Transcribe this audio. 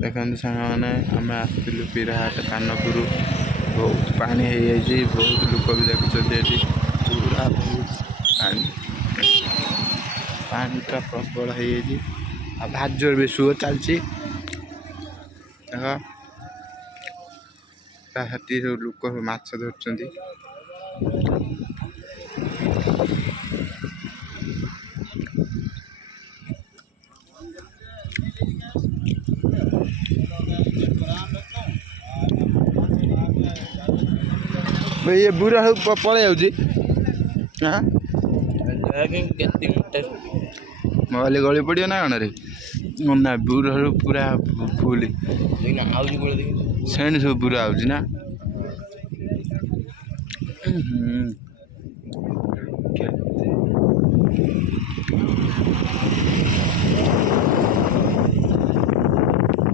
देखते सांग मैंने आम आसलु पीराहाट कानपुर बहुत पानी हो जाए बहुत लोक भी देखुं पूरा बहुत पानीटा प्रबल हो भारी जोर भी सुଅ चलती सब लोक माछ धरुंच ये बुरा पड़े हाँ मोबाइल गली पड़ो ना कण रे ना बुरा पूरा फुल से सब बुरा आउची ना